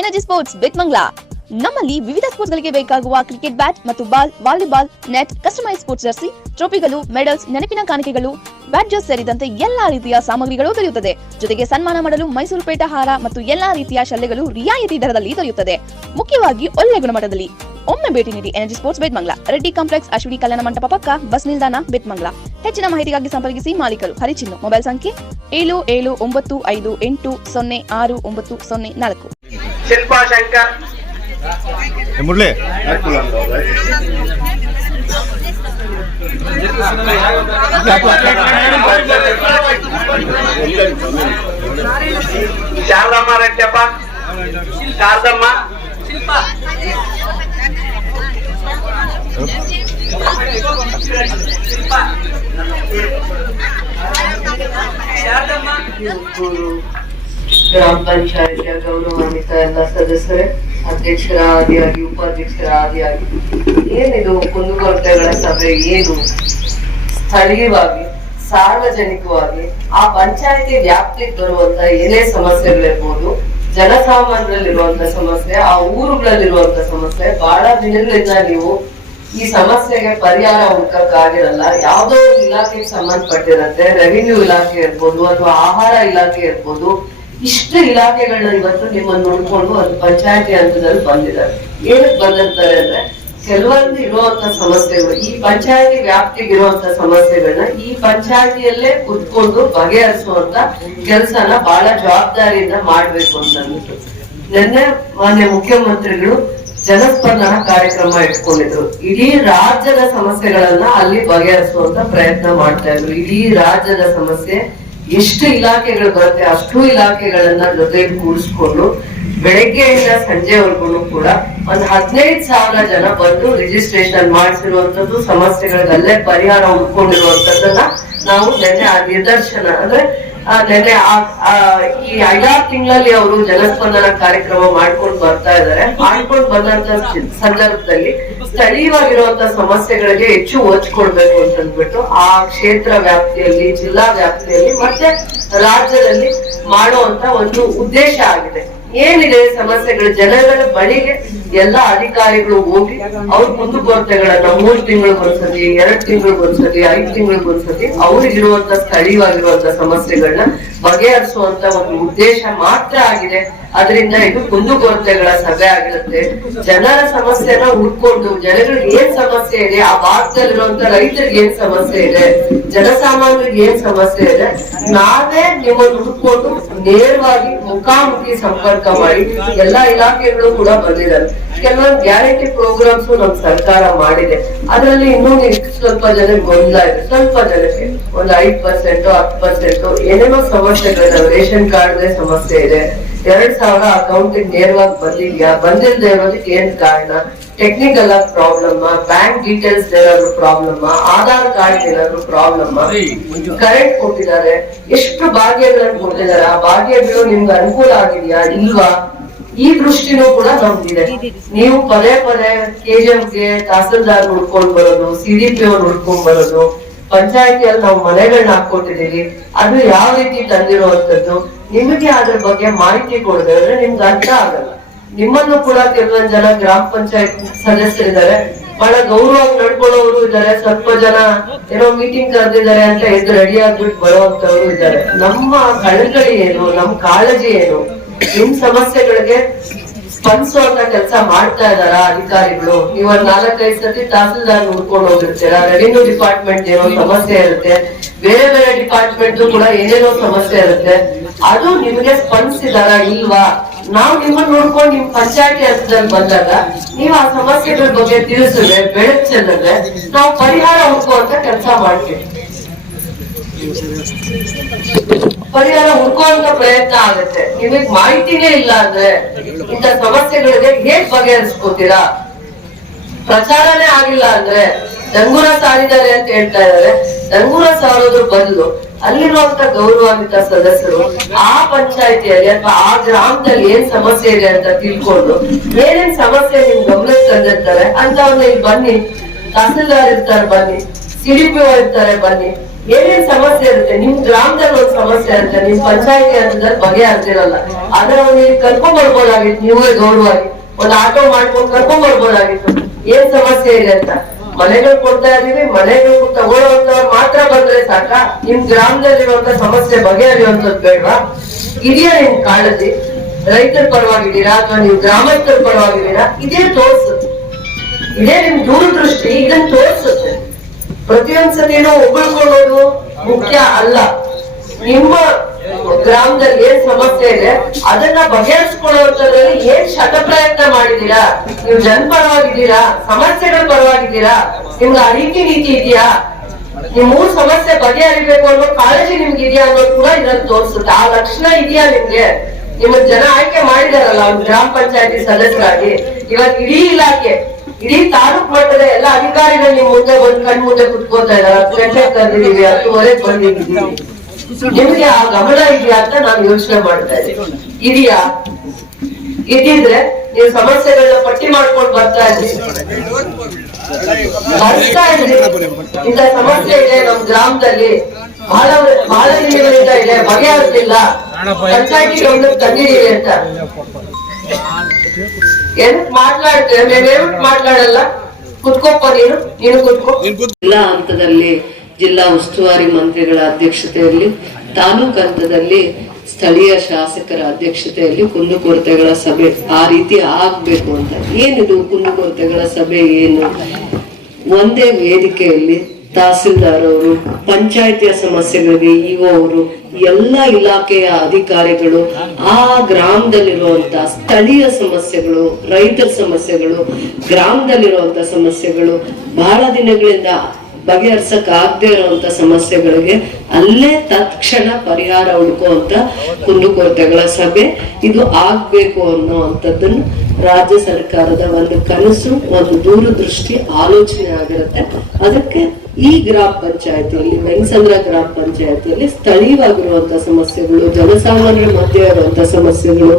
Energy sports ಬಿಟ್ಮಂಗ್ಲಾ ನಮ್ಮಲ್ಲಿ ವಿವಿಧ sports ಗಳಿಗೆ ಬೇಕಾಗುವ ಕ್ರಿಕೆಟ್ ಬ್ಯಾಟ್ ಮತ್ತು ball, volleyball, net customise sports jersey ಟ್ರೋಫಿಗಳು medals ನೆನಪಿನ ಕಾಣಿಕೆಗಳು ಬ್ಯಾಡ್ಜಸ್ ಸೇರಿದಂತೆ ಎಲ್ಲಾ ರೀತಿಯ ಸಾಮಗ್ರಿಗಳು ದೊರೆಯುತ್ತದೆ. ಜೊತೆಗೆ ಸನ್ಮಾನ ಮಾಡಲು ಮೈಸೂರು ಪೇಟ ಹಾರ ಮತ್ತು ಎಲ್ಲಾ ರೀತಿಯ ಶಲ್ಯಗಳು ರಿಯಾಯಿತಿ ದರದಲ್ಲಿ ದೊರೆಯುತ್ತದೆ. ಮುಖ್ಯವಾಗಿ ಒಳ್ಳೆ ಗುಣಮಟ್ಟದಲ್ಲಿ. ಒಮ್ಮೆ ಭೇಟಿ ನೀಡಿ energy sports Betmangala Reddy complex, Ashwini Kalyana Mantapa ಪಕ್ಕ, ಬಸ್ ನಿಲ್ದಾಣ ಬೆಟ್ಮಂಗ್ಲಾ ಹೆಚ್ಚಿನ ಮಾಹಿತಿಗಾಗಿ ಸಂಪರ್ಕಿಸಿ ಮಾಲೀಕರು. ಹರಿಚಿನ್ನು. ಮೊಬೈಲ್ ಸಂಖ್ಯೆ ಏಳು ಏಳು ಒಂಬತ್ತು ಐದು ಎಂಟು ಸೊನ್ನೆ ಆರು ಒಂಬತ್ತು ಸೊನ್ನೆ ನಾಲ್ಕು. శిల్పా శంకర్. మురళి? శారదమ్మ రెడ్డప్ప. శారదమ్మ. శారదమ్మ. ಗ್ರಾಮ ಪಂಚಾಯತಿಯ ಗೌರವಾನ್ವಿತ ಎಲ್ಲ ಸದಸ್ಯರೇ ಅಧ್ಯಕ್ಷರ ಆದಿಯಾಗಿ ಉಪಾಧ್ಯಕ್ಷರ ಆದಿಯಾಗಿ ಏನಿದು ಕುಂದುಕೊರತೆಗಳ ಸಭೆ ಏನು? ಸ್ಥಳೀಯವಾಗಿ, ಸಾರ್ವಜನಿಕವಾಗಿ ಆ ಪಂಚಾಯತಿ ವ್ಯಾಪ್ತಿಗೆ ಬರುವಂತ ಏನೇ ಸಮಸ್ಯೆಗಳಿರ್ಬೋದು, ಜನಸಾಮಾನ್ಯರಲ್ಲಿರುವಂತ ಸಮಸ್ಯೆ, ಆ ಊರುಗಳಲ್ಲಿರುವಂತ ಸಮಸ್ಯೆ, ಬಹಳ ದಿನಗಳಿಂದ ನೀವು ಈ ಸಮಸ್ಯೆಗೆ ಪರಿಹಾರ ಹುಡುಕಕ್ಕಾಗಿರಲ್ಲ. ಯಾವ್ದೋ ಇಲಾಖೆಗೆ ಸಂಬಂಧಪಟ್ಟಿರತ್ತೆ ರೆವಿನ್ಯೂ ಇಲಾಖೆ ಇರ್ಬೋದು ಅಥವಾ ಆಹಾರ ಇಲಾಖೆ ಇರ್ಬೋದು ಇಷ್ಟು ಇಲಾಖೆಗಳನ್ನ ಇವತ್ತು ನಿಮ್ಮನ್ನ ನೋಡ್ಕೊಂಡು ಅದು ಪಂಚಾಯತಿ ಹಂತದಲ್ಲಿ ಬಂದಿದ್ದಾರೆ. ಏನಕ್ಕೆ ಬಂದಿರ್ತಾರೆ ಅಂದ್ರೆ ಕೆಲವೊಂದು ಇರುವಂತ ಸಮಸ್ಯೆಗಳು, ಈ ಪಂಚಾಯತಿ ವ್ಯಾಪ್ತಿಗೆ ಇರುವಂತ ಸಮಸ್ಯೆಗಳನ್ನ ಈ ಪಂಚಾಯತಿಯಲ್ಲೇ ಕುತ್ಕೊಂಡು ಬಗೆಹರಿಸುವಂತ ಕೆಲಸನ ಬಹಳ ಜವಾಬ್ದಾರಿಯಿಂದ ಮಾಡ್ಬೇಕು ಅಂತ ಅಂದ್ಬಿಟ್ಟು ನಿನ್ನೆ ಮಾನ್ಯ ಮುಖ್ಯಮಂತ್ರಿಗಳು ಜನಸ್ಪಂದನ ಕಾರ್ಯಕ್ರಮ ಇಟ್ಕೊಂಡಿದ್ರು. ಇಡೀ ರಾಜ್ಯದ ಸಮಸ್ಯೆಗಳನ್ನ ಅಲ್ಲಿ ಬಗೆಹರಿಸುವಂತ ಪ್ರಯತ್ನ ಮಾಡ್ತಾ ಇದ್ರು. ಇಡೀ ರಾಜ್ಯದ ಸಮಸ್ಯೆ ಎಷ್ಟು ಇಲಾಖೆಗಳು ಬರುತ್ತೆ, ಅಷ್ಟು ಇಲಾಖೆಗಳನ್ನ ಜೊತೆಗೆ ಕೂಡಿಸ್ಕೊಂಡು ಬೆಳಗ್ಗೆಯಿಂದ ಸಂಜೆವರೆಗೂ ಕೂಡ ಒಂದ್ ಹದಿನೈದು ಸಾವಿರ ಜನ ಬಂದು ರಿಜಿಸ್ಟ್ರೇಷನ್ ಮಾಡಿಸಿರುವಂತದ್ದು ಸಮಸ್ಯೆಗಳಿಗಲ್ಲೇ ಪರಿಹಾರ ಹುಡ್ಕೊಂಡಿರುವಂತದ್ದನ್ನ ನಾವು ನಿನ್ನೆ ಆ ನಿದರ್ಶನ, ಅಂದ್ರೆ ನೆನ್ನೆ ಈ ಐದಾರು ತಿಂಗಳಲ್ಲಿ ಅವರು ಜನಸ್ಪಂದನ ಕಾರ್ಯಕ್ರಮ ಮಾಡ್ಕೊಂಡು ಬರ್ತಾ ಇದ್ದಾರೆ. ಮಾಡ್ಕೊಂಡು ಬಂದಂತ ಸಂದರ್ಭದಲ್ಲಿ ಸ್ಥಳೀಯವಾಗಿರುವಂತ ಸಮಸ್ಯೆಗಳಿಗೆ ಹೆಚ್ಚು ಒತ್ತು ಅಂತಂದ್ಬಿಟ್ಟು ಆ ಕ್ಷೇತ್ರ ವ್ಯಾಪ್ತಿಯಲ್ಲಿ, ಜಿಲ್ಲಾ ವ್ಯಾಪ್ತಿಯಲ್ಲಿ ಮತ್ತೆ ರಾಜ್ಯದಲ್ಲಿ ಮಾಡುವಂತ ಒಂದು ಉದ್ದೇಶ ಆಗಿದೆ. ಏನಿದೆ ಸಮಸ್ಯೆಗಳು? ಜನಗಳ ಬಳಿಗೆ ಎಲ್ಲಾ ಅಧಿಕಾರಿಗಳು ಹೋಗಿ ಅವ್ರ ಕುಂದುಕೊರತೆಗಳನ್ನ ಮೂರ್ ತಿಂಗಳಿಗೆ ಒಂದ್ಸತಿ ಎರಡ್ ತಿಂಗಳಿಗೆ ಒಂದ್ಸತಿ ಐದ್ ತಿಂಗಳಿಗೆ ಒಂದ್ಸತಿ ಅವ್ರಿಗಿರುವಂತ ಸ್ಥಳೀಯವಾಗಿರುವಂತ ಸಮಸ್ಯೆಗಳನ್ನ ಬಗೆಹರಿಸುವಂತ ಒಂದು ಉದ್ದೇಶ ಮಾತ್ರ ಆಗಿದೆ. ಅದರಿಂದ ಇದು ಕುಂದುಕೊರತೆಗಳ ಸಭೆ ಆಗಿರುತ್ತೆ. ಜನರ ಸಮಸ್ಯೆನ ಹುಡ್ಕೊಂಡು ಜನಗಳಿಗೆ ಏನ್ ಸಮಸ್ಯೆ ಇದೆ, ಆ ಭಾಗದಲ್ಲಿರುವಂತ ರೈತರಿಗೆ ಏನ್ ಸಮಸ್ಯೆ ಇದೆ, ಜನಸಾಮಾನ್ಯರಿಗೆ ಏನ್ ಸಮಸ್ಯೆ ಇದೆ, ನಾವೇ ನಿಮ್ಮನ್ನು ಹುಡ್ಕೊಂಡು ನೇರವಾಗಿ ಮುಖಾಮುಖಿ ಸಂಪರ್ಕ ಮಾಡಿ ಎಲ್ಲಾ ಇಲಾಖೆಗಳು ಕೂಡ ಬಂದಿದ್ದಾರೆ. ಕೆಲವೊಂದು ಗ್ಯಾರಂಟಿ ಪ್ರೋಗ್ರಾಮ್ಸ್ ನಮ್ ಸರ್ಕಾರ ಮಾಡಿದೆ. ಅದರಲ್ಲಿ ಇನ್ನೂ ಸ್ವಲ್ಪ ಜನಕ್ಕೆ ಗೊಂದಲ ಇದೆ. ಸ್ವಲ್ಪ ಜನಕ್ಕೆ ಒಂದು ಐದ್ ಪರ್ಸೆಂಟ್ ಹತ್ತು ಪರ್ಸೆಂಟ್ ಏನೇನೋ ಸಮಸ್ಯೆಗಳಿದಾವೆ ರೇಷನ್ ಕಾರ್ಡ್ ಸಮಸ್ಯೆ ಇದೆ. ಎರಡ್ ಸಾವಿರ ಅಕೌಂಟ್ ನೇರವಾಗಿ ಬಂದಿದ್ಯಾ? ಬಂದಿಲ್ಲದೆ ಇರೋದಕ್ಕೆ ಏನ್ ಕಾರಣ? ಟೆಕ್ನಿಕಲ್ ಆಗಿ ಪ್ರಾಬ್ಲಮ್ ಬ್ಯಾಂಕ್ ಡೀಟೇಲ್ಸ್ ಏನಾದ್ರು ಪ್ರಾಬ್ಲಮ್ ಆಧಾರ್ ಕಾರ್ಡ್ ಏನಾದ್ರು ಪ್ರಾಬ್ಲಮ್ ಕರೆಂಟ್ ಕೊಟ್ಟಿದ್ದಾರೆ. ಎಷ್ಟು ಭಾಗ್ಯಗಳನ್ನು ಕೊಟ್ಟಿದ್ದಾರೆ? ಆ ಭಾಗ್ಯಗಳು ನಿಮ್ಗೆ ಅನುಕೂಲ ಆಗಿದೆಯಾ ಇಲ್ವಾ? ಈ ದೃಷ್ಟಿನೂ ಕೂಡ ನಮ್ದಿದೆ ನೀವು ಪದೇ ಪದೇ ಕೆಜಿಎಫ್ಗೆ ತಹಸೀಲ್ದಾರ್ ಹುಡ್ಕೊಂಡ್ ಬರೋದು ಸಿಡಿಪಿ ಅವ್ರು ಹುಡ್ಕೊಂಡ್ ಬರೋದು ಪಂಚಾಯತಿಯಲ್ಲಿ ನಾವು ಮನೆಗಳನ್ನ ಹಾಕೊಟ್ಟಿದ್ದೀವಿ ಅದು ಯಾವ ರೀತಿ ತಂದಿರುವಂತದ್ದು ನಿಮಗೆ ಅದ್ರ ಬಗ್ಗೆ ಮಾಹಿತಿ ಕೊಡದೆ ಅಂದ್ರೆ ನಿಮ್ಗೆ ಅರ್ಥ ಆಗಲ್ಲ. ನಿಮ್ಮನ್ನು ಕೂಡ ಕೆಲವೊಂದು ಜನ ಗ್ರಾಮ ಪಂಚಾಯತ್ ಸದಸ್ಯರಿದ್ದಾರೆ. ಬಹಳ ಗೌರವವಾಗಿ ನಡ್ಕೊಳ್ಳೋರು ಇದ್ದಾರೆ. ಸ್ವಲ್ಪ ಜನ ಏನೋ ಮೀಟಿಂಗ್ ಕರೆದಿದ್ದಾರೆ ಅಂತ ಎದ್ದು ರೆಡಿ ಆಗ್ಬಿಟ್ಟು ಬರುವಂತವ್ರು ಇದ್ದಾರೆ. ನಮ್ಮ ಕಳಕಳಿ ಏನು? ನಮ್ ಕಾಳಜಿ ಏನು? ನಿಮ್ ಸಮಸ್ಯೆಗಳಿಗೆ ಸ್ಪಂದಿಸುವಂತ ಕೆಲಸ ಮಾಡ್ತಾ ಇದಾರ ಅಧಿಕಾರಿಗಳು? ನೀವು ಒಂದ್ ನಾಲ್ಕೈದು ಸತಿ ತಹಸೀಲ್ದಾರ್ ನೋಡ್ಕೊಂಡು ಹೋಗಿರ್ತೀರಾ? ರೆವಿನ್ಯೂ ಡಿಪಾರ್ಟ್ಮೆಂಟ್ ಏನೋ ಸಮಸ್ಯೆ ಇರುತ್ತೆ. ಬೇರೆ ಬೇರೆ ಡಿಪಾರ್ಟ್ಮೆಂಟ್ ಕೂಡ ಏನೇನೋ ಸಮಸ್ಯೆ ಇರುತ್ತೆ. ಅದು ನಿಮ್ಗೆ ಸ್ಪಂದಿಸಿದಾರ ಇಲ್ವಾ? ನಾವು ನಿಮ್ಮನ್ನ ನೋಡ್ಕೊಂಡು ನಿಮ್ ಪಂಚಾಯತಿ ಹಂತದಲ್ಲಿ ಬಂದಾಗ ನೀವು ಆ ಸಮಸ್ಯೆಗಳ ಬಗ್ಗೆ ತಿಳಿಸಿದ್ರೆ ಬೆಳಕು ಚೆಲ್ಲಿದ್ರೆ ನಾವು ಪರಿಹಾರ ಹುಡುಕುವಂತ ಕೆಲಸ ಮಾಡ್ತೀವಿ. ಪರಿಹಾರ ಹುಡುಕುವಂತ ಪ್ರಯತ್ನ ಆಗುತ್ತೆ. ನಿಮಗ್ ಮಾಹಿತಿನೇ ಇಲ್ಲ ಅಂದ್ರೆ ಇಂತ ಸಮಸ್ಯೆಗಳಿಗೆ ಹೇಗ್ ಬಗೆಹರಿಸ್ಕೋತೀರಾ? ಪ್ರಚಾರನೇ ಆಗಿಲ್ಲ ಅಂದ್ರೆ ಡಂಗೂರ ಸಾರಿದ್ದಾರೆ ಅಂತ ಹೇಳ್ತಾ ಇದಾರೆ ಡಂಗೂರ ಸಾರೋದ್ರ ಬದಲು ಅಲ್ಲಿರುವಂತ ಗೌರವಾನ್ವಿತ ಸದಸ್ಯರು ಆ ಪಂಚಾಯತಿಯಲ್ಲಿ ಅಥವಾ ಆ ಗ್ರಾಮದಲ್ಲಿ ಏನ್ ಸಮಸ್ಯೆ ಇದೆ ಅಂತ ತಿಳ್ಕೊಂಡು ಏನೇನ್ ಸಮಸ್ಯೆ ನಿಮ್ ಗಮನಕ್ಕೆ ತಂದಿರ್ತಾರೆ ಅಂತವ್ರನ್ನ ಇಲ್ಲಿ ಬನ್ನಿ. ತಹಸೀಲ್ದಾರ್ ಇರ್ತಾರೆ, ಬನ್ನಿ. ಸಿಡಿಪಿಒ ಇರ್ತಾರೆ, ಬನ್ನಿ. ಏನೇನ್ ಸಮಸ್ಯೆ ಇರುತ್ತೆ? ನಿಮ್ ಗ್ರಾಮದಲ್ಲಿ ಒಂದ್ ಸಮಸ್ಯೆ ಇರುತ್ತೆ, ನಿಮ್ ಪಂಚಾಯತಿ ಹಂತದಲ್ಲಿ ಬಗೆಹರ್ತಿರಲ್ಲ ಆದ್ರೆ ಅವ್ರು ನೀವು ಕರ್ಕೊಂಡ್ ಬರ್ಬೋದಾಗಿತ್ತು ನೀವೇ ಗೌರವವಾಗಿ. ಒಂದ್ ಆಟೋ ಮಾಡ್ಕೊಂಡು ಕರ್ಕೊಂಡ್ ಬರ್ಬೋದಾಗಿತ್ತು ಏನ್ ಸಮಸ್ಯೆ ಇದೆ ಅಂತ? ಮನೆಗಳು ಕೊಡ್ತಾ ಇದೀವಿ ಮನೆಗಳು ತಗೊಳ್ಳುವಂತವ್ರು ಮಾತ್ರ ಬಂದ್ರೆ ಸಾಕ? ನಿಮ್ ಗ್ರಾಮದಲ್ಲಿರುವಂತ ಸಮಸ್ಯೆ ಬಗೆಹರಿಯುವಂತದ್ದು ಬೇಡವಾ? ಇದೆಯಾ ನಿಮ್ ಕಾಳಜಿ. ರೈತರ ಪರವಾಗಿದ್ದೀರಾ ಅಥವಾ ನೀವು ಗ್ರಾಮಸ್ಥರ ಪರವಾಗಿದ್ದೀರಾ? ಇದೇ ತೋರ್ಸುತ್ತೆ. ಇದೇ ನಿಮ್ ದೂರದೃಷ್ಟಿ, ಇದನ್ನ ತೋರಿಸುತ್ತೆ. ಪ್ರತಿಯೊಂದ್ಸತಿನೂ ಉಗುಳ್ಕೊಳ್ಳೋದು ಮುಖ್ಯ ಅಲ್ಲ. ನಿಮ್ಮ ಗ್ರಾಮದಲ್ಲಿ ಏನ್ ಸಮಸ್ಯೆ ಇದೆ, ಅದನ್ನ ಬಗೆಹರಿಸ್ಕೊಳ್ಳುವಂತದ್ರಲ್ಲಿ ಏನ್ ಶತ ಪ್ರಯತ್ನ ಮಾಡಿದೀರಾ ನೀವು ಜನ ಪರವಾಗಿದ್ದೀರಾ? ಸಮಸ್ಯೆಗಳ ಪರವಾಗಿದ್ದೀರಾ? ನಿಮ್ಗೆ ಆ ರೀತಿ ನೀತಿ ಇದೆಯಾ? ನಿಮ್ ಮೂರ್ ಸಮಸ್ಯೆ ಬಗೆಹರಿಬೇಕು ಅನ್ನೋ ಕಾಳಜಿ ನಿಮ್ಗೆ ಇದೆಯಾ ಅನ್ನೋದು ಕೂಡ ಇದ್ರಲ್ಲಿ ತೋರಿಸುತ್ತೆ. ಆ ಲಕ್ಷಣ ಇದೆಯಾ ನಿಮ್ಗೆ? ನಿಮ್ಮ ಜನ ಆಯ್ಕೆ ಮಾಡಿದಾರಲ್ಲ ಒಂದು ಗ್ರಾಮ ಪಂಚಾಯತಿ ಸದಸ್ಯರಾಗಿ. ಇವತ್ತು ಇಡೀ ಇಲಾಖೆ ಇಡೀ ತಾಲೂಕ್ ಮಟ್ಟದ ಎಲ್ಲ ಅಧಿಕಾರಿಗಳು ಮುಂದೆ ಬಂದು ಕಣ್ ಮುಂದೆ ಕುತ್ಕೋತಾ ಇದಾರೆ ಹತ್ತು ಗಂಟೆ ಕರೆದಿದ್ದೀವಿ ಹತ್ತುವರೆಗೆ ಬಂದಿದ್ದೀವಿ. ನಿಮ್ಗೆ ಆ ಗಮನ ಇದೆಯಾ ಅಂತ ನಾನು ಯೋಚನೆ ಮಾಡ್ತಾ ಇದ್ದೀನಿ. ಇದೆಯಾ? ಇದ್ದಿದ್ರೆ ನೀವು ಸಮಸ್ಯೆಗಳನ್ನ ಪಟ್ಟಿ ಮಾಡ್ಕೊಂಡು ಬರ್ತಾ ಇದ್ದೀನಿ ಇಂಥ ಸಮಸ್ಯೆ ಇದೆ ನಮ್ ಗ್ರಾಮದಲ್ಲಿ. ಬಹಳ ಬಹಳ ದಿನಗಳಿಂದ ಇದೆ, ಬಗೆಹರಿಸಿಲ್ಲ. ಪಂಚಾಯತಿ ಒಂದು ತಂದಿದೀವಿ ಅಂತ. ಜಿಲ್ಲಾ ಹಂತದಲ್ಲಿ ಜಿಲ್ಲಾ ಉಸ್ತುವಾರಿ ಮಂತ್ರಿಗಳ ಅಧ್ಯಕ್ಷತೆಯಲ್ಲಿ, ತಾಲೂಕು ಹಂತದಲ್ಲಿ ಸ್ಥಳೀಯ ಶಾಸಕರ ಅಧ್ಯಕ್ಷತೆಯಲ್ಲಿ ಕುಂದುಕೊರತೆಗಳ ಸಭೆ ಆ ರೀತಿ ಆಗ್ಬೇಕು ಅಂತ. ಏನಿದು ಕುಂದುಕೊರತೆಗಳ ಸಭೆ ಏನು? ಒಂದೇ ವೇದಿಕೆಯಲ್ಲಿ ತಹಸೀಲ್ದಾರ್ ಅವರು ಪಂಚಾಯತಿಯ ಸಮಸ್ಯೆಗಳಿಗೆ ಇಒ ಅವರು ಎಲ್ಲ ಇಲಾಖೆಯ ಅಧಿಕಾರಿಗಳು, ಆ ಗ್ರಾಮದಲ್ಲಿರುವಂತ ಸ್ಥಳೀಯ ಸಮಸ್ಯೆಗಳು, ರೈತರ ಸಮಸ್ಯೆಗಳು, ಗ್ರಾಮದಲ್ಲಿರುವಂತ ಸಮಸ್ಯೆಗಳು ಬಹಳ ದಿನಗಳಿಂದ ಬಗೆಹರ್ಸಕ್ ಆಗದೆ ಇರುವಂತ ಸಮಸ್ಯೆಗಳಿಗೆ ಅಲ್ಲೇ ತತ್ಕ್ಷಣ ಪರಿಹಾರ ಹುಡುಕುವಂತ ಕುಂದುಕೊರತೆಗಳ ಸಭೆ ಇದು ಆಗ್ಬೇಕು ಅನ್ನೋವಂಥದ್ದನ್ನು ರಾಜ್ಯ ಸರ್ಕಾರದ ಒಂದು ಕನಸು, ಒಂದು ದೂರದೃಷ್ಟಿ, ಆಲೋಚನೆ ಆಗಿರುತ್ತೆ. ಅದಕ್ಕೆ ಈ ಗ್ರಾಮ ಪಂಚಾಯತಿಯಲ್ಲಿ ಬೆಂಗಸಂದ್ರ ಗ್ರಾಮ ಪಂಚಾಯತಿಯಲ್ಲಿ ಸ್ಥಳೀಯವಾಗಿರುವಂತ ಸಮಸ್ಯೆಗಳು, ಜನಸಾಮಾನ್ಯರ ಮಧ್ಯೆ ಇರುವಂತ ಸಮಸ್ಯೆಗಳು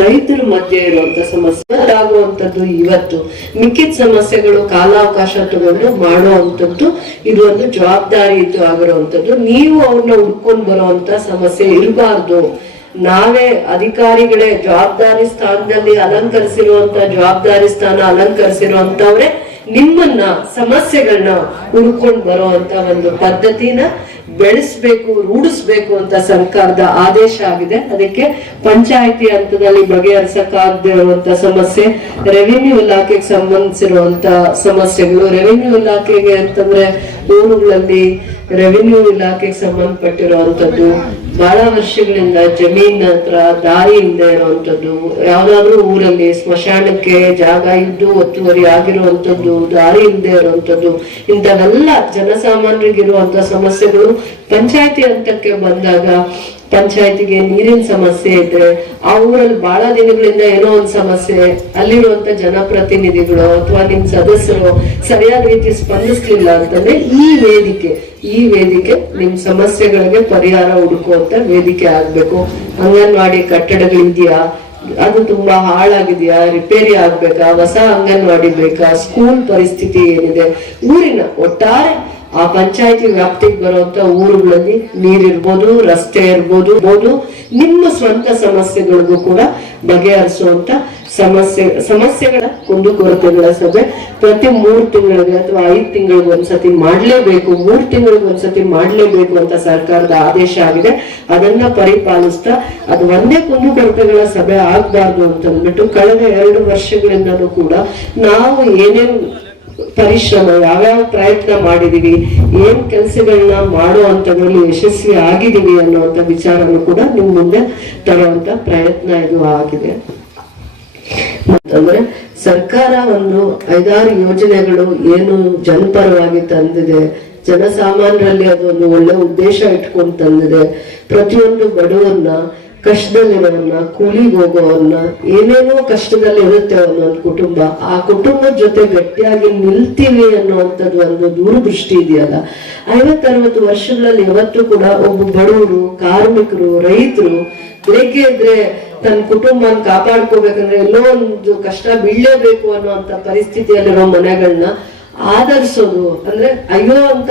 ರೈತರ ಮಧ್ಯೆ ಇರುವಂತ ಸಮಸ್ಯೆ ಆಗುವಂತದ್ದು ಇವತ್ತು. ಮಿಕ್ಕಿದ ಸಮಸ್ಯೆಗಳು ಕಾಲಾವಕಾಶ ತಗೊಂಡು ಮಾಡುವಂತದ್ದು ಇದು ಒಂದು ಜವಾಬ್ದಾರಿಯುತ ಆಗಿರುವಂತದ್ದು ನೀವು ಅವ್ರನ್ನ ಹುಡ್ಕೊಂಡ್ ಬರುವಂತ ಸಮಸ್ಯೆ ಇರಬಾರ್ದು. ನಾವೇ ಅಧಿಕಾರಿಗಳೇ ಜವಾಬ್ದಾರಿ ಸ್ಥಾನದಲ್ಲಿ ಅಲಂಕರಿಸಿರುವಂತ ಜವಾಬ್ದಾರಿ ಸ್ಥಾನ ಅಲಂಕರಿಸಿರುವಂತವ್ರೆ ನಿಮ್ಮನ್ನ ಸಮಸ್ಯೆಗಳನ್ನ ಬರೋ ಅಂತ ಒಂದು ಪದ್ಧತಿನ ಬೆಳೆಸ್ಬೇಕು, ರೂಢಿಸ್ಬೇಕು ಅಂತ ಸರ್ಕಾರದ ಆದೇಶ ಆಗಿದೆ. ಅದಕ್ಕೆ ಪಂಚಾಯತಿ ಹಂತದಲ್ಲಿ ಬಗೆಹರಿಸಕ್ಕಾಗದಿರುವಂತ ಸಮಸ್ಯೆ ರೆವಿನ್ಯೂ ಇಲಾಖೆಗೆ ಸಂಬಂಧಿಸಿರುವಂತ ಸಮಸ್ಯೆಗಳು. ರೆವಿನ್ಯೂ ಇಲಾಖೆಗೆ ಅಂತಂದ್ರೆ ಊರುಗಳಲ್ಲಿ ರೆವಿನ್ಯೂ ಇಲಾಖೆಗೆ ಸಂಬಂಧಪಟ್ಟಿರುವಂತದ್ದು ಬಹಳ ವರ್ಷಗಳಿಂದ ಜಮೀನ್ ಹತ್ರ ದಾರಿ ಇಲ್ಲದೆ ಇರುವಂತದ್ದು ಯಾವ್ದಾದ್ರು ಊರಲ್ಲಿ ಸ್ಮಶಾನಕ್ಕೆ ಜಾಗ ಇದ್ದು ಒತ್ತುವರಿ ಆಗಿರುವಂತದ್ದು ದಾರಿ ಇಲ್ಲದೆ ಇರುವಂತದ್ದು ಇಂಥವೆಲ್ಲ ಜನಸಾಮಾನ್ಯರಿಗಿರುವಂತ ಸಮಸ್ಯೆಗಳು ಪಂಚಾಯತಿ ಹಂತಕ್ಕೆ ಬಂದಾಗ ಪಂಚಾಯತಿಗೆ ನೀರಿನ ಸಮಸ್ಯೆ ಇದ್ರೆ ಆ ಊರಲ್ಲಿ ಬಹಳ ದಿನಗಳಿಂದ ಏನೋ ಒಂದ್ ಸಮಸ್ಯೆ, ಅಲ್ಲಿರುವಂತ ಜನಪ್ರತಿನಿಧಿಗಳು ಅಥವಾ ನಿಮ್ ಸದಸ್ಯರು ಸರಿಯಾದ ರೀತಿ ಸ್ಪಂದಿಸ್ಲಿಲ್ಲ ಅಂತಂದ್ರೆ ಈ ವೇದಿಕೆ ಈ ವೇದಿಕೆ ನಿಮ್ ಸಮಸ್ಯೆಗಳಿಗೆ ಪರಿಹಾರ ಹುಡುಕುವಂತ ವೇದಿಕೆ ಆಗ್ಬೇಕು. ಅಂಗನವಾಡಿ ಕಟ್ಟಡಗಳಿದ್ಯಾ ಅದು ತುಂಬಾ ಹಾಳಾಗಿದೆಯಾ? ರಿಪೇರಿ ಆಗ್ಬೇಕಾ? ಹೊಸ ಅಂಗನವಾಡಿ ಬೇಕಾ? ಸ್ಕೂಲ್ ಪರಿಸ್ಥಿತಿ ಏನಿದೆ? ಊರಿನ ಒಟ್ಟಾರೆ ಆ ಪಂಚಾಯತಿ ವ್ಯಾಪ್ತಿಗೆ ಬರುವಂತ ಊರುಗಳಲ್ಲಿ ನೀರಿರ್ಬೋದು, ರಸ್ತೆ ಇರ್ಬೋದು ನಿಮ್ಮ ಸ್ವಂತ ಸಮಸ್ಯೆಗಳಿಗೂ ಕೂಡ ಬಗೆಹರಿಸುವಂತ ಸಮಸ್ಯೆ, ಸಮಸ್ಯೆಗಳ ಕುಂದುಕೊರತೆಗಳ ಸಭೆ ಪ್ರತಿ ಮೂರು ತಿಂಗಳಿಗೆ ಅಥವಾ ಐದು ತಿಂಗಳಿಗೆ ಒಂದ್ಸತಿ ಮಾಡ್ಲೇಬೇಕು, ಮೂರು ತಿಂಗಳಿಗೆ ಒಂದ್ಸತಿ ಮಾಡ್ಲೇಬೇಕು ಅಂತ ಸರ್ಕಾರದ ಆದೇಶ ಆಗಿದೆ. ಅದನ್ನ ಪರಿಪಾಲಿಸ್ತಾ ಅದು ಒಂದೇ ಕುಂದುಕೊರತೆಗಳ ಸಭೆ ಆಗ್ಬಾರ್ದು ಅಂತ ಅಂದ್ಬಿಟ್ಟು ಕಳೆದ ಎರಡು ವರ್ಷಗಳಿಂದನೂ ಕೂಡ ನಾವು ಏನೇನ್ ಪರಿಶ್ರಮ, ಯಾವ್ಯಾವ ಪ್ರಯತ್ನ ಮಾಡಿದೀವಿ, ಏನ್ ಕೆಲಸಗಳನ್ನ ಮಾಡುವಂತದ್ರಲ್ಲಿ ಯಶಸ್ವಿ ಆಗಿದೀವಿ ಅನ್ನುವಂತ ವಿಚಾರನು ಕೂಡ ನಿಮ್ ಮುಂದೆ ತರುವಂತ ಪ್ರಯತ್ನ ಇದು ಆಗಿದೆ. ಮತ್ತಂದ್ರೆ ಸರ್ಕಾರ ಒಂದು ಐದಾರು ಯೋಜನೆಗಳು ಏನು ಜನಪರವಾಗಿ ತಂದಿದೆ. ಜನಸಾಮಾನ್ಯರಲ್ಲಿ ಅದೊಂದು ಒಳ್ಳೆ ಉದ್ದೇಶ ಇಟ್ಕೊಂಡು ತಂದಿದೆ. ಪ್ರತಿಯೊಂದು ಬಡವನ್ನ ಕಷ್ಟದಲ್ಲಿರೋನ್ನ ಕೂಲಿಗೆ ಹೋಗೋವನ್ನ, ಏನೇನೋ ಕಷ್ಟದಲ್ಲಿ ಇರುತ್ತೆ ಒಂದೊಂದು ಕುಟುಂಬ, ಆ ಕುಟುಂಬದ ಜೊತೆ ಗಟ್ಟಿಯಾಗಿ ನಿಲ್ತೀವಿ ಅನ್ನುವಂಥದ್ದು ಒಂದು ದೂರದೃಷ್ಟಿ ಇದೆಯಲ್ಲ. ಐವತ್ತರವತ್ತು ವರ್ಷಗಳಲ್ಲಿ ಯಾವತ್ತೂ ಕೂಡ ಒಬ್ಬ ಬಡವರು, ಕಾರ್ಮಿಕರು, ರೈತರು ಬೇಕೇ ಇದ್ರೆ ತನ್ನ ಕುಟುಂಬನ ಕಾಪಾಡ್ಕೋಬೇಕಂದ್ರೆ ಎಲ್ಲೋ ಒಂದು ಕಷ್ಟ ಬೀಳಲೇಬೇಕು ಅನ್ನುವಂತ ಪರಿಸ್ಥಿತಿಯಲ್ಲಿರೋ ಮನೆಗಳನ್ನ ಆಧರಿಸೋದು. ಅಂದ್ರೆ ಅಯ್ಯೋ ಅಂತ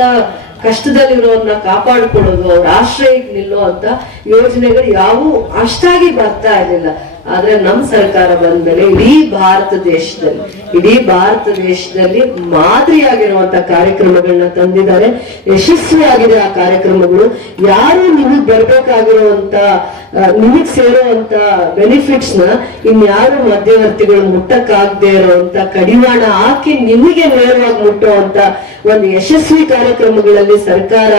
ಕಷ್ಟದಲ್ಲಿರೋನ್ನ ಕಾಪಾಡ್ಕೊಳ್ಳೋದು ಅವ್ರ ಆಶ್ರಯ ನಿಲ್ಲೋ ಅಂತ ಯೋಜನೆಗಳು ಯಾವೂ ಅಷ್ಟಾಗಿ ಬರ್ತಾ ಇರಲಿಲ್ಲ. ಆದ್ರೆ ನಮ್ ಸರ್ಕಾರ ಬಂದ್ಮೇಲೆ ಇಡೀ ಭಾರತ ದೇಶದಲ್ಲಿ, ಇಡೀ ಭಾರತ ದೇಶದಲ್ಲಿ ಮಾದರಿಯಾಗಿರುವಂತ ಕಾರ್ಯಕ್ರಮಗಳನ್ನ ತಂದಿದ್ದಾರೆ. ಯಶಸ್ವಿಯಾಗಿದೆ ಆ ಕಾರ್ಯಕ್ರಮಗಳು. ಯಾರು ನಿಮಗ್ ಬರ್ಬೇಕಾಗಿರುವಂತ ನಿಮಗ್ ಸೇರುವಂತ ಬೆನಿಫಿಟ್ಸ್ನ ಇನ್ಯಾರು ಮಧ್ಯವರ್ತಿಗಳು ಮುಟ್ಟಕ್ಕಾಗದೆ ಇರುವಂತ, ಕಡಿವಾಣ ಹಾಕಿ ನಿಮಗೆ ನೇರವಾಗಿ ಮುಟ್ಟುವಂತ ಒಂದು ಯಶಸ್ವಿ ಕಾರ್ಯಕ್ರಮಗಳಲ್ಲಿ ಸರ್ಕಾರ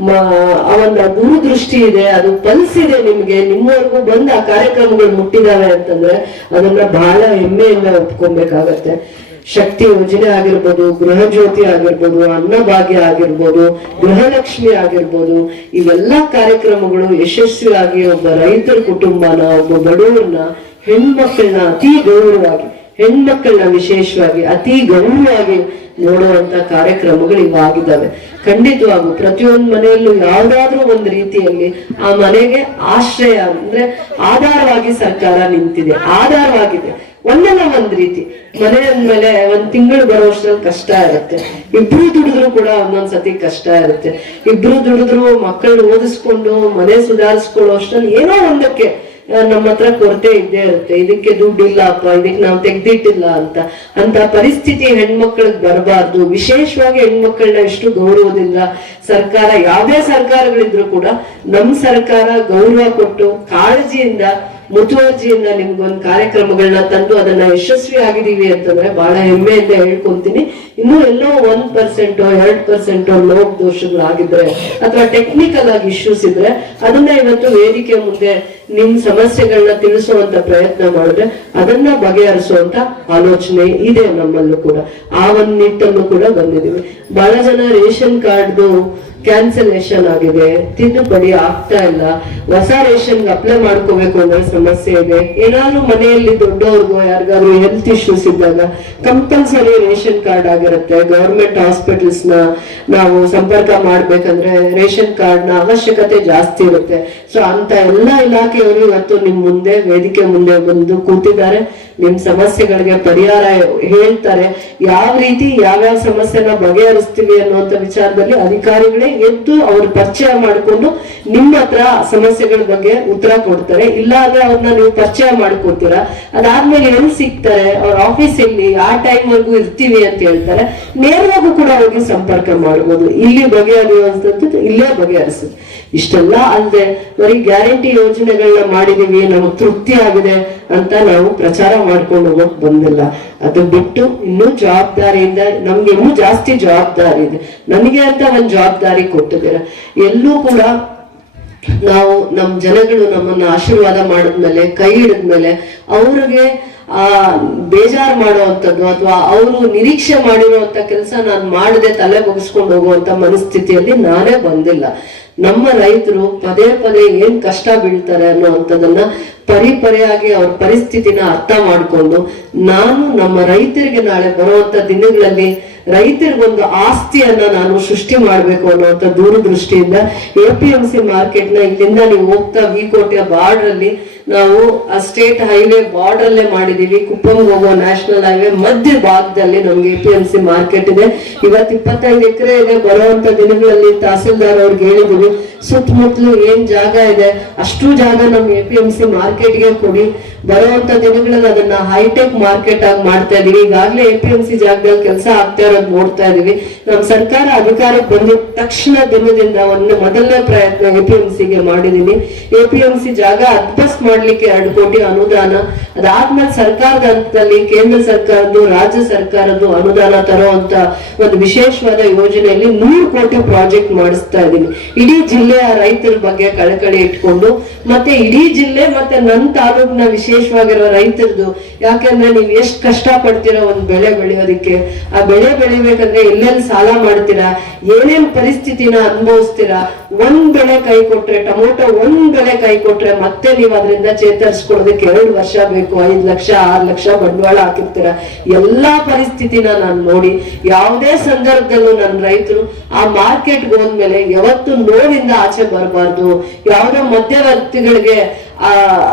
ಆ ಒಂದು ದೂರದೃಷ್ಟಿ ಇದೆ, ಅದು ಪಲ್ಸಿದೆ ನಿಮ್ಗೆ. ನಿಮ್ಮವರೆಗೂ ಬಂದ ಆ ಕಾರ್ಯಕ್ರಮಗಳು ಮುಟ್ಟಿದಾವೆ ಅಂತಂದ್ರೆ ಅದನ್ನ ಬಹಳ ಹೆಮ್ಮೆಯಿಂದ ಒಪ್ಕೊಬೇಕಾಗತ್ತೆ. ಶಕ್ತಿ ಯೋಜನೆ ಆಗಿರ್ಬೋದು, ಗೃಹ ಜ್ಯೋತಿ ಆಗಿರ್ಬೋದು, ಅನ್ನಭಾಗ್ಯ ಆಗಿರ್ಬೋದು, ಗೃಹಲಕ್ಷ್ಮಿ ಆಗಿರ್ಬೋದು ಇವೆಲ್ಲ ಕಾರ್ಯಕ್ರಮಗಳು ಯಶಸ್ವಿಯಾಗಿ ಒಬ್ಬ ರೈತರ ಕುಟುಂಬನ, ಒಬ್ಬ ಬಡವರನ್ನ, ಹೆಣ್ಮಕ್ಳನ್ನ ಅತಿ ಗೌರವವಾಗಿ ಹೆಣ್ಮಕ್ಳನ್ನ ವಿಶೇಷವಾಗಿ, ಅತಿ ಗೌರವವಾಗಿ ನೋಡುವಂತ ಕಾರ್ಯಕ್ರಮಗಳು ಇವಾಗಿದ್ದಾವೆ ಖಂಡಿತವಾಗೂ ಪ್ರತಿಯೊಂದು ಮನೆಯಲ್ಲೂ ಯಾವ್ದಾದ್ರೂ ಒಂದು ರೀತಿಯಲ್ಲಿ ಆ ಮನೆಗೆ ಆಶ್ರಯ ಅಂದ್ರೆ ಆಧಾರವಾಗಿ ಸರ್ಕಾರ ನಿಂತಿದೆ. ಆಧಾರವಾಗಿದೆ. ಒಂದಲ್ಲ ಒಂದ್ ರೀತಿ. ಮನೆ ಅಂದ್ಮೇಲೆ ಒಂದ್ ತಿಂಗಳು ಬರೋಷ್ಟ್ರಲ್ಲಿ ಕಷ್ಟ ಇರುತ್ತೆ. ಇಬ್ರು ದುಡಿದ್ರು ಕೂಡ ಒಂದೊಂದ್ಸತಿ ಕಷ್ಟ ಇರುತ್ತೆ. ಇಬ್ರು ದುಡಿದ್ರು ಮಕ್ಕಳನ್ನ ಓದಿಸ್ಕೊಂಡು ಮನೆ ಸುಧಾರಿಸ್ಕೊಳ್ಳೋ ಅಷ್ಟ್ರಲ್ಲಿ ಏನೋ ಒಂದಕ್ಕೆ ನಮ್ಮ ಹತ್ರ ಕೊರತೆ ಇದ್ದೇ ಇರುತ್ತೆ. ಇದಕ್ಕೆ ದುಡ್ಡು ಇಲ್ಲಪ್ಪ ಇದಕ್ಕೆ ನಾವು ತೆಗ್ದಿಟ್ಟಿಲ್ಲ ಅಂತ. ಅಂತ ಪರಿಸ್ಥಿತಿ ಹೆಣ್ಮಕ್ಳಿಗೆ ಬರಬಾರ್ದು. ವಿಶೇಷವಾಗಿ ಹೆಣ್ಮಕ್ಳನ್ನ ಇಷ್ಟು ಗೌರವದಿಂದ ಸರ್ಕಾರ, ಯಾವ್ದೇ ಸರ್ಕಾರಗಳಿದ್ರು ಕೂಡ ನಮ್ ಸರ್ಕಾರ ಗೌರವ ಕೊಟ್ಟು ಕಾಳಜಿಯಿಂದ ಮುತುವರ್ಜಿಯಿಂದ ನಿಮ್ಗೊಂದು ಕಾರ್ಯಕ್ರಮಗಳನ್ನ ತಂದು ಅದನ್ನ ಯಶಸ್ವಿ ಆಗಿದೀವಿ ಅಂತಂದ್ರೆ ಬಹಳ ಹೆಮ್ಮೆಯಿಂದ ಹೇಳ್ಕೊಂತೀನಿ. ಇನ್ನೂ ಎಲ್ಲೋ ಒಂದ್ ಪರ್ಸೆಂಟ್ ಎರಡ್ ಪರ್ಸೆಂಟ್ ದೋಷಗಳು ಆಗಿದ್ರೆ ಅಥವಾ ಟೆಕ್ನಿಕಲ್ ಆಗಿ ಇಶ್ಯೂಸ್ ಇದ್ರೆ ಅದನ್ನ ಇವತ್ತು ವೇದಿಕೆ ಮುಂದೆ ನಿಮ್ ಸಮಸ್ಯೆಗಳನ್ನ ತಿಳಿಸುವಂತ ಪ್ರಯತ್ನ ಮಾಡಿದ್ರೆ ಅದನ್ನ ಬಗೆಹರಿಸುವಂತ ಆಲೋಚನೆ ಇದೆ ನಮ್ಮಲ್ಲೂ ಕೂಡ. ಆ ಒಂದ್ ನಿಟ್ಟನ್ನು ಕೂಡ ಬಂದಿದೀವಿ ಬಹಳ ಜನ ರೇಷನ್ ಕಾರ್ಡ್ದು ಕ್ಯಾನ್ಸಲೇಷನ್ ಆಗಿದೆ, ತಿದ್ದುಪಡಿ ಆಗ್ತಾ ಇಲ್ಲ, ಹೊಸ ರೇಷನ್ ಅಪ್ಲೈ ಮಾಡ್ಕೋಬೇಕು ಅನ್ನೋ ಸಮಸ್ಯೆ ಇದೆ. ಏನಾದ್ರು ಮನೆಯಲ್ಲಿ ದೊಡ್ಡವ್ರಿಗೂ ಯಾರಿಗಾದ್ರು ಹೆಲ್ತ್ ಇಶ್ಯೂಸ್ ಇದ್ದಾಗ ಕಂಪಲ್ಸರಿ ರೇಷನ್ ಕಾರ್ಡ್ ಆಗಿರುತ್ತೆ. ಗೌರ್ಮೆಂಟ್ ಹಾಸ್ಪಿಟಲ್ಸ್ನ ನಾವು ಸಂಪರ್ಕ ಮಾಡ್ಬೇಕಂದ್ರೆ ರೇಷನ್ ಕಾರ್ಡ್ನ ಅವಶ್ಯಕತೆ ಜಾಸ್ತಿ ಇರುತ್ತೆ. ಸೊ ಅಂತ ಎಲ್ಲ ಇಲಾಖೆಯವರು ಇವತ್ತು ನಿಮ್ ಮುಂದೆ, ವೇದಿಕೆ ಮುಂದೆ ಬಂದು ಕೂತಿದ್ದಾರೆ. ನಿಮ್ ಸಮಸ್ಯೆಗಳಿಗೆ ಪರಿಹಾರ ಹೇಳ್ತಾರೆ. ಯಾವ ರೀತಿ ಯಾವ್ಯಾವ ಸಮಸ್ಯೆನ ಬಗೆಹರಿಸ್ತೀವಿ ಅನ್ನುವಂತ ವಿಚಾರದಲ್ಲಿ ಅಧಿಕಾರಿಗಳೇ ಎದ್ದು ಅವ್ರ ಪರಿಚಯ ಮಾಡ್ಕೊಂಡು ನಿಮ್ಮ ಹತ್ರ ಸಮಸ್ಯೆಗಳ ಬಗ್ಗೆ ಉತ್ತರ ಕೊಡ್ತಾರೆ. ಇಲ್ಲ ಅಂದ್ರೆ ಅವ್ರನ್ನ ನೀವು ಪರಿಚಯ ಮಾಡ್ಕೊತೀರಾ? ಅದಾದ್ಮೇಲೆ ಎಲ್ಲಿ ಸಿಗ್ತಾರೆ? ಅವ್ರ ಆಫೀಸ್ ಎಲ್ಲಿ? ಆ ಟೈಮ್ ವರ್ಗೂ ಇರ್ತೀವಿ ಅಂತ ಹೇಳ್ತಾರೆ. ನೇರವಾಗೂ ಕೂಡ ಹೋಗಿ ಸಂಪರ್ಕ ಮಾಡ್ಬೋದು. ಇಲ್ಲಿ ಬಗೆಹರಿಯುವಂಥದ್ದು ಇಲ್ಲೇ ಬಗೆಹರಿಸುತ್ತೆ. ಇಷ್ಟೆಲ್ಲ ಅಲ್ಲದೆ ಬರೀ ಗ್ಯಾರಂಟಿ ಯೋಜನೆಗಳನ್ನ ಮಾಡಿದೀವಿ ನಮಗೆ ತೃಪ್ತಿ ಆಗಿದೆ ಅಂತ ನಾವು ಪ್ರಚಾರ ಮಾಡ್ಕೊಂಡು ಹೋಗಕ್ ಬಂದಿಲ್ಲ. ಅದು ಬಿಟ್ಟು ಇನ್ನೂ ಜವಾಬ್ದಾರಿಯಿಂದ, ನಮ್ಗೆ ಇನ್ನೂ ಜಾಸ್ತಿ ಜವಾಬ್ದಾರಿ ಇದೆ. ನನಗೆ ಅಂತ ಒಂದು ಜವಾಬ್ದಾರಿ ಕೊಟ್ಟಿದ್ದೀರ. ಎಲ್ಲೂ ಕೂಡ ನಾವು ನಮ್ ಜನಗಳು ನಮ್ಮನ್ನ ಆಶೀರ್ವಾದ ಮಾಡಿದ್ಮೇಲೆ, ಕೈ ಹಿಡಿದ್ಮೇಲೆ, ಅವ್ರಿಗೆ, ಆ, ಬೇಜಾರ್ ಮಾಡುವಂಥದ್ದು ಅಥವಾ ಅವರು ನಿರೀಕ್ಷೆ ಮಾಡಿರುವಂತ ಕೆಲಸ ನಾನು ಮಾಡದೆ ತಲೆ ಬಗ್ಸ್ಕೊಂಡು ಹೋಗುವಂತ ಮನಸ್ಥಿತಿಯಲ್ಲಿ ನಾನೇ ಬಂದಿಲ್ಲ. ನಮ್ಮ ರೈತರು ಪದೇ ಪದೇ ಏನ್ ಕಷ್ಟ ಬೀಳ್ತಾರೆ ಅನ್ನುವಂಥದ್ದನ್ನ ಪರಿಪರಿಯಾಗಿ ಅವ್ರ ಪರಿಸ್ಥಿತಿನ ಅರ್ಥ ಮಾಡ್ಕೊಂಡು ನಾನು ನಮ್ಮ ರೈತರಿಗೆ ನಾಳೆ ಬರುವಂತ ದಿನಗಳಲ್ಲಿ ರೈತರಿಗೊಂದು ಆಸ್ತಿಯನ್ನ ನಾನು ಸೃಷ್ಟಿ ಮಾಡ್ಬೇಕು ಅನ್ನುವಂತ ದೂರದೃಷ್ಟಿಯಿಂದ ಎ ಪಿ ಎಂ ಸಿ ಮಾರ್ಕೆಟ್ನ ಇಲ್ಲಿಂದ ನೀವು ಹೋಗ್ತಾ ವಿಕೋಟೆಯ ಬಾರ್ಡರ್ ಅಲ್ಲಿ ನಾವು ಆ ಸ್ಟೇಟ್ ಹೈವೇ ಬಾರ್ಡರ್ ಅಲ್ಲೇ ಮಾಡಿದೀವಿ. ಕುಪ್ಪಂ ಹೋಗೋ ನ್ಯಾಷನಲ್ ಹೈವೇ ಮಧ್ಯ ಭಾಗದಲ್ಲಿ ನಮ್ಗೆ A P M C market ಇದೆ. ಇವತ್ತು ಇಪ್ಪತ್ತೈದು ಎಕರೆ ಇದೆ. ಬರುವಂತ ದಿನಗಳಲ್ಲಿ ತಹಸೀಲ್ದಾರ್ ಅವ್ರಿಗೆ ಹೇಳಿದೀವಿ. ಸುತ್ತಮುತ್ತಲು ಏನ್ ಜಾಗ ಇದೆ? ಅಷ್ಟು ಜಾಗ ನಮ್ ಎ ಪಿ ಎಂ ಸಿ ಮಾರ್ಕೆಟ್ಗೆ ಕೊಡಿ. ಬರುವಂತ ದಿನಗಳಲ್ಲಿ ಅದನ್ನ ಹೈಟೆಕ್ ಮಾರ್ಕೆಟ್ ಆಗಿ ಮಾಡ್ತಾ ಇದೀವಿ. ಈಗಾಗಲೇ ಎ ಪಿ ಎಂ ಸಿ ಜಾಗದಲ್ಲಿ ಕೆಲಸ ಆಗ್ತಾ ಇರೋದು ನೋಡ್ತಾ ಇದೀವಿ. ನಮ್ ಸರ್ಕಾರ ಅಧಿಕಾರಕ್ಕೆ ಬಂದಿದ ತಕ್ಷಣ ದಿನದಿಂದ ಒಂದು ಮೊದಲನೇ ಪ್ರಯತ್ನ ಎ ಪಿ ಎಂ ಸಿಗೆ ಮಾಡಿದೀನಿ ಎ ಪಿ ಎಂ ಸಿ ಜಾಗ ಅಡ್ಬಸ್ ಮಾಡ್ಲಿಕ್ಕೆ ಎರಡು ಕೋಟಿ ಅನುದಾನ ಅದಾದ್ಮೇಲೆ ಸರ್ಕಾರದ ಹಂತದಲ್ಲಿ ಕೇಂದ್ರ ಸರ್ಕಾರದ್ದು, ರಾಜ್ಯ ಸರ್ಕಾರದ್ದು ಅನುದಾನ ತರುವಂತ ಒಂದು ವಿಶೇಷವಾದ ಯೋಜನೆಯಲ್ಲಿ ನೂರು ಕೋಟಿ ಪ್ರಾಜೆಕ್ಟ್ ಮಾಡಿಸ್ತಾ ಇದ್ದೀನಿ. ಇಡೀ ಜಿಲ್ಲೆಯ ರೈತರ ಬಗ್ಗೆ ಕಳಕಳಿ ಇಟ್ಕೊಂಡು, ಮತ್ತೆ ಇಡೀ ಜಿಲ್ಲೆ ಮತ್ತೆ ನನ್ನ ತಾಲೂಕಿನ ವಿಶೇಷವಾಗಿರೋ ರೈತರದ್ದು ಯಾಕೆಂದ್ರೆ ನೀವು ಎಷ್ಟು ಕಷ್ಟ ಪಡ್ತೀರೋ ಒಂದ್ ಬೆಳೆ ಬೆಳೆಯೋದಿಕ್ಕೆ. ಆ ಬೆಳೆ ಬೆಳಿಬೇಕಂದ್ರೆ ಎಲ್ಲೆಲ್ಲಿ ಸಾಲ ಮಾಡ್ತೀರಾ? ಏನೇನ್ ಪರಿಸ್ಥಿತಿನ ಅನುಭವಿಸ್ತೀರಾ? ಒಂದ್ ಬೆಳೆ ಕೈ ಕೊಟ್ರೆ, ಟೊಮೊಟೊ ಒಂದ್ ಬೆಳೆ ಕೈ ಕೊಟ್ರೆ ಮತ್ತೆ ನೀವು ಅದರಿಂದ ಚೇತರಿಸ್ಕೊಳ್ಳೋದಕ್ಕೆ ಎರಡು ವರ್ಷ ಬೇಕು. ಐದ್ ಲಕ್ಷ, ಆರ್ ಲಕ್ಷ ಬಂಡವಾಳ ಹಾಕಿರ್ತೀರ. ಎಲ್ಲಾ ಪರಿಸ್ಥಿತಿನ ನಾನು ನೋಡಿ, ಯಾವುದೇ ಸಂದರ್ಭದಲ್ಲೂ ನನ್ನ ರೈತರು ಆ ಮಾರ್ಕೆಟ್ಗೆ ಹೋದ್ಮೇಲೆ ಯಾವತ್ತು ನೋವಿಂದ ಆಚೆ ಬರಬಾರ್ದು. ಯಾವುದೋ ಮಧ್ಯವರ್ತಿಗಳಿಗೆ ಆ,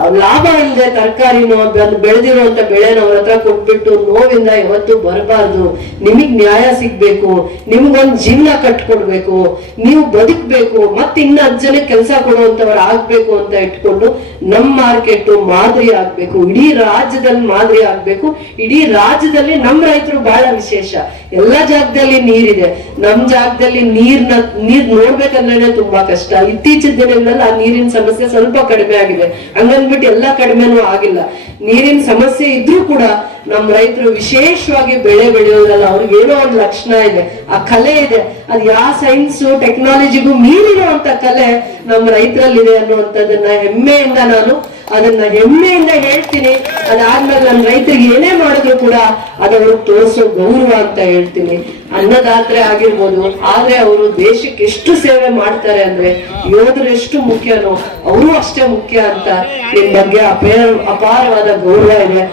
ಲಾಭ ಇಲ್ಲದೆ ತರಕಾರಿನೋ ಅದು ಬೆಳೆದಿರುವಂತ ಬೆಳೆನ ಅವ್ರ ಹತ್ರ ಕೊಟ್ಬಿಟ್ಟು ನೋವಿಂದ ಯಾವತ್ತು ಬರಬಾರ್ದು. ನಿಮಗ್ ನ್ಯಾಯ ಸಿಗ್ಬೇಕು. ನಿಮ್ಗೊಂದ್ ಜೀವನ ಕಟ್ಕೊಡ್ಬೇಕು. ನೀವು ಬದುಕ್ಬೇಕು. ಮತ್ತೆ ಇನ್ನ ಹತ್ತು ಜನಕ್ಕೆ ಕೆಲಸ ಕೊಡುವಂತವ್ರು ಆಗ್ಬೇಕು ಅಂತ ಇಟ್ಕೊಂಡು ನಮ್ ಮಾರ್ಕೆಟ್ ಮಾದರಿ ಆಗ್ಬೇಕು. ಇಡೀ ರಾಜ್ಯದಲ್ಲಿ ಮಾದರಿ ಆಗ್ಬೇಕು. ಇಡೀ ರಾಜ್ಯದಲ್ಲಿ ನಮ್ ರೈತರು ಬಹಳ ವಿಶೇಷ. ಎಲ್ಲಾ ಜಾಗದಲ್ಲಿ ನೀರಿದೆ. ನಮ್ ಜಾಗದಲ್ಲಿ ನೀರ್ನ, ನೀರ್ ನೋಡ್ಬೇಕಂದ್ರೆ ತುಂಬಾ ಕಷ್ಟ. ಇತ್ತೀಚಿನ ದಿನಗಳಲ್ಲಿ ಆ ನೀರಿನ ಸಮಸ್ಯೆ ಸ್ವಲ್ಪ ಕಡಿಮೆ ಆಗಿದೆ. ಹಂಗನ್ಬಿಟ್ಟು ಎಲ್ಲಾ ಕಡಿಮೆನೂ ಆಗಿಲ್ಲ. ನೀರಿನ ಸಮಸ್ಯೆ ಇದ್ರೂ ಕೂಡ ನಮ್ ರೈತರು ವಿಶೇಷವಾಗಿ ಬೆಳೆ ಬೆಳೆಯೋದ್ರಲ್ಲ ಅವ್ರಿಗೆ ಏನೋ ಒಂದು ಲಕ್ಷಣ ಇದೆ. ಆ ಕಲೆ ಇದೆ. ಅದ್ ಯಾವ ಸೈನ್ಸ್ ಟೆಕ್ನಾಲಜಿಗೂ ಮೀರಿರುವಂತ ಕಲೆ ನಮ್ ರೈತರಲ್ಲಿದೆ ಅನ್ನುವಂಥದ್ದನ್ನ ಹೆಮ್ಮೆಯಿಂದ ನಾನು ಅದನ್ನ ಹೆಮ್ಮೆಯಿಂದ ಹೇಳ್ತೀನಿ. ಅದಾದ್ಮೇಲೆ ನನ್ನ ರೈತರಿಗೆ ಏನೇ ಮಾಡಿದ್ರು ಕೂಡ ಅದವ್ರಿಗೆ ತೋರಿಸೋ ಗೌರವ ಅಂತ ಹೇಳ್ತೀನಿ. ಅನ್ನದಾತ್ರೆ ಆಗಿರ್ಬೋದು, ಆದ್ರೆ ಅವರು ದೇಶಕ್ಕೆ ಎಷ್ಟು ಸೇವೆ ಮಾಡ್ತಾರೆ ಅಂದ್ರೆ ಯೋಧರು ಎಷ್ಟು ಮುಖ್ಯನೋ, ಅವರು ಅಷ್ಟೇ ಮುಖ್ಯ ಅಂತ ನಿಮ್ ಬಗ್ಗೆ ಅಪೇ ಅಪಾರವಾದ ಗೌರವ ಇದೆ.